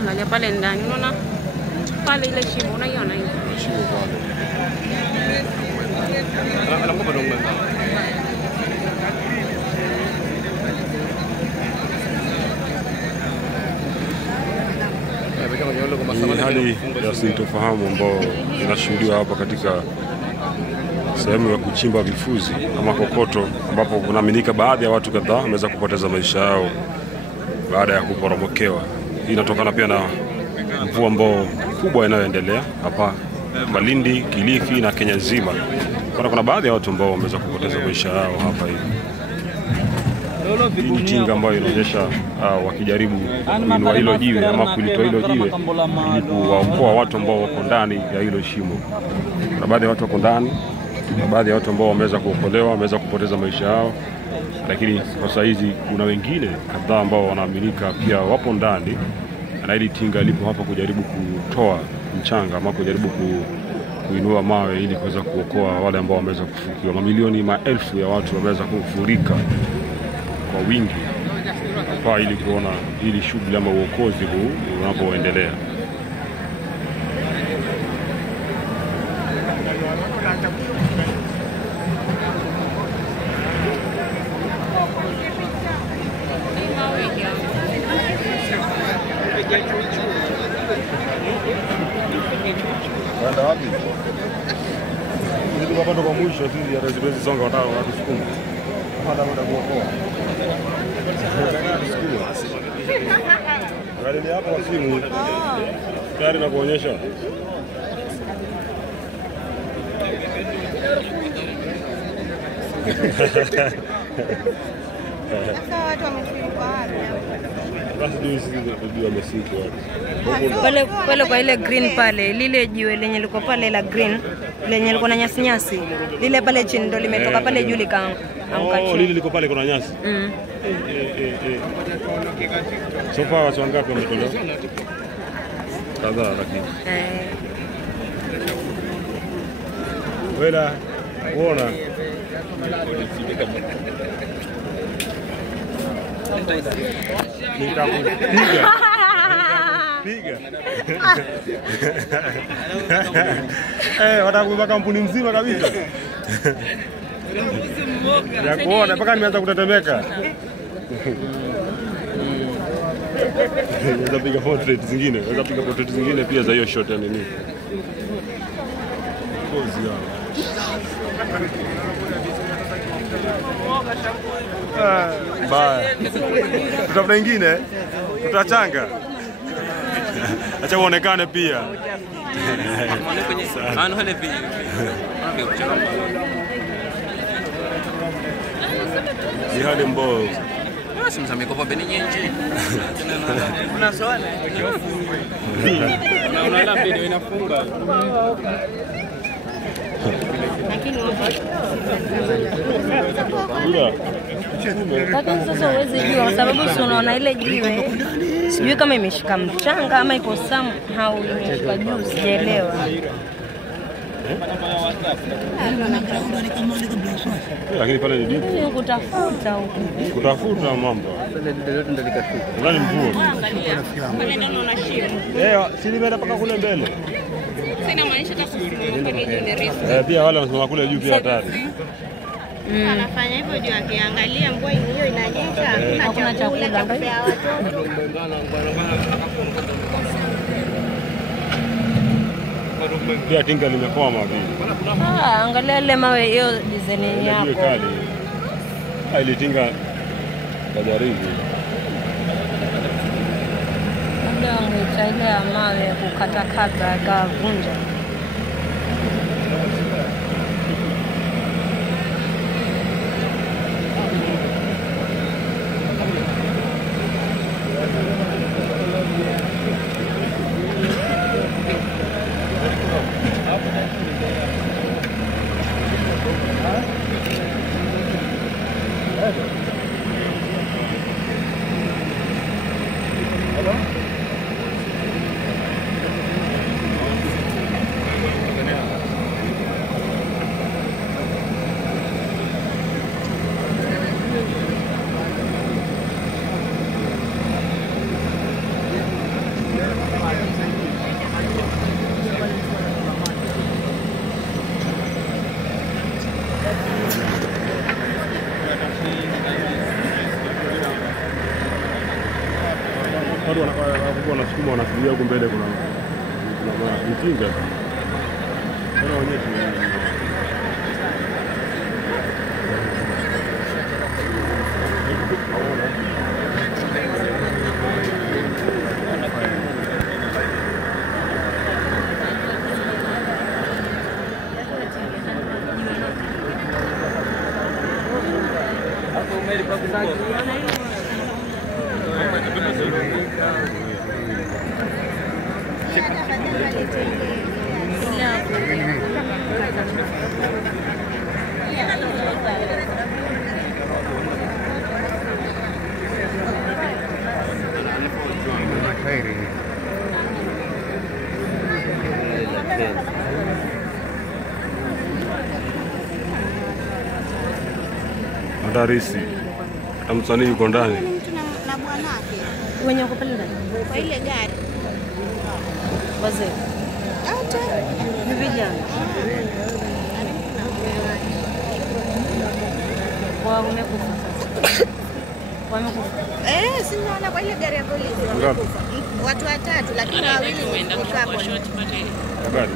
Angalia pale ndani, unaona pale ile shimo unaiona hiyo. Shimo pale. Ni hali ya sintofahamu ambao inashuhudiwa hapa katika sehemu ya kuchimba vifuzi ama kokoto, ambapo kunaaminika baadhi ya watu kadhaa wameweza kupoteza maisha yao baada ya kuporomokewa. Hii inatokana pia na mvua ambao kubwa inayoendelea hapa Malindi, Kilifi na Kenya nzima. Kuna baadhi ya watu ambao wameweza kupoteza maisha yao hapa hivi. Hii ni tinga ambayo inaonyesha wakijaribu kuinua hilo jiwe ama kulitoa hilo jiwe ili kuwaokoa watu ambao wako ndani ya hilo shimo. Kuna baadhi ya watu wako ndani, na baadhi ya watu ambao wameweza kuokolewa, wameweza kupoteza maisha yao. Lakini kwa sasa hizi kuna wengine kadhaa ambao wanaaminika pia wapo ndani, na hili tinga lipo hapa kujaribu kutoa mchanga ama kujaribu kuinua mawe ili kuweza kuokoa wale ambao wameweza kufukiwa. Mamilioni, maelfu ya watu wameweza kufurika kwa wingi hapa ili kuona hili shughuli ama uokozi huu unapoendelea. Kwenda wapi? Ndio hapa ndo kwa mwisho sisi hata siwezi songa watao watusukuma. Hapa ndo kuokoa. Gari ni hapo kwa simu. Gari na kuonyesha. Watu wamefika wapi? Basi ndio wamesiki wapi. Pale kwa ile green pale, lile jiwe lenye liko pale la green, lenye liko na nyasi nyasi. Lile pale chini ndo limetoka pale juu likaanguka chini. Lile liko pale kuna nyasi. So far watu wangapi wametolewa? Kadhaa lakini. Wela uona piga. Watakuwa kampuni mzima kabisa. Ya kuona mpaka nimeanza kutetemeka. Naweza piga portrait zingine, pia za hiyo shot ya nini. Kozi yao. Bye. Tutafuta nyingine, tutachanga. Acha uonekane pia. Ni hali mbovu. Simsame kwa beni nyenje. Una swali? Unaona video inafunga. Lakini sasa huwezi jua kwa sababu si unaona ile jiwe. Sijui kama imeshika mchanga ama iko somehow imeshika juu, sijaelewa. Lakini pale ni deep. Ni kutafuta huko. Kutafuta mambo. Ndani mvua. Pale ndio unaona shimo. Si nimeenda mpaka kule mbele. Sina maanisha tafuta pale juu ni refu. Pia wale wanasema kule juu pia hatari. Anafanya hivyo juu akiangalia mvua hiyo inanyesha, hakuna chakula cha kupea watoto. Pia tinga limekwama vile. Angalia ile mawe hiyo design yako. Ile kali. Ile tinga kajaribu. Labda angeita ile ya mawe kukatakata akavunja. Watu wanasukuma wanafikiria huko mbele kuna mtinga. Kuna wenyewe Darisi. Na msanii yuko ndani. Mtu na bwanake. Wenye wako pale ndani. Kwa ile gari. Wazee. Hata ni vijana. Wamekufa sasa. Wamekufa. Si naona kwa ile gari ya polisi wamekufa. Watu watatu lakini wawili ni kapo. Habari.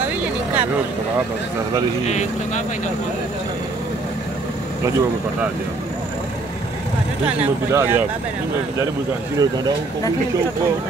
Wawili ni kapo. Kutoka hapa sasa habari hii. Kutoka hapa inakuwa. Unajua umepataje hapa? Nimejaribu hapa. Nimejaribu kile kanda huko huko.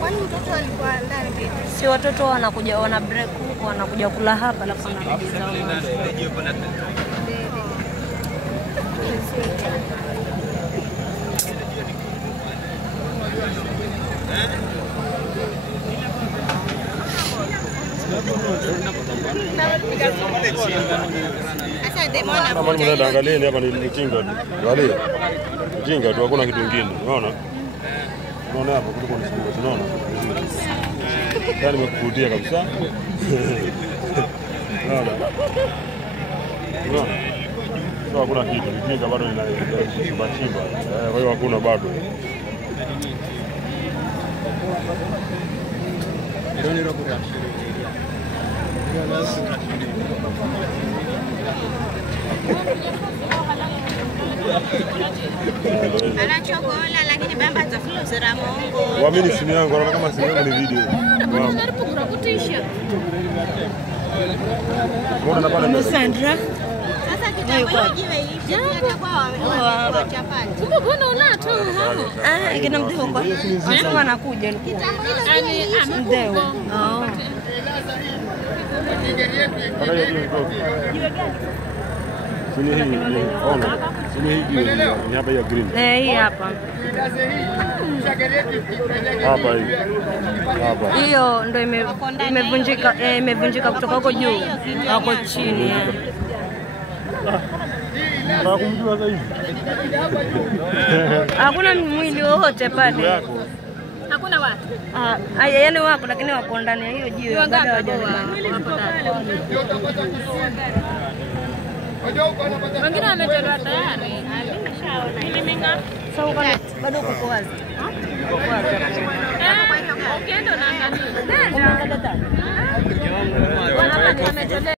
Kwani mtoto alikuwa ndani pia? Si watoto wanakuja wana break huko wanakuja kula hapa alafu wanarudi zao. Kama mnaenda angalieni hapa ni mchinga tu. Angalia. Mchinga tu hakuna kitu kingine. Unaona? Unaona hapo kuliko ni siku unaona? Yaani nimekuvutia kabisa. Unaona? Unaona? Sio hakuna kitu. Mchinga bado ina chimba chimba. Kwa hiyo hakuna bado. Ndio ndio kwa anachokola lakini bamba za fulo zera mongo. Waamini simu yangu anaona kama simu yangu ni video. Unajaribu kukutisha. Mbona pale mbele? Sandra. Sasa kitambo jiwe hili kwa chapati. Mbona una tu hapo? Ikina mdeo kwa. Sasa anakuja. Kitambo ile mdeo. Sini hii ona. Sini hii ni hapa ya green. Hii hapa. Hapa hii. Hapa. Hiyo ndio imevunjika imevunjika kutoka huko juu hapo chini. Kumjua sasa hivi. Hakuna mwili wote pale. Hakuna watu. Yaani wako lakini wako ndani ya hiyo jiwe bado hawajaonekana. Wengine wametolewa tayari. Sasa bado kuko wazi. Ukienda unaangalia.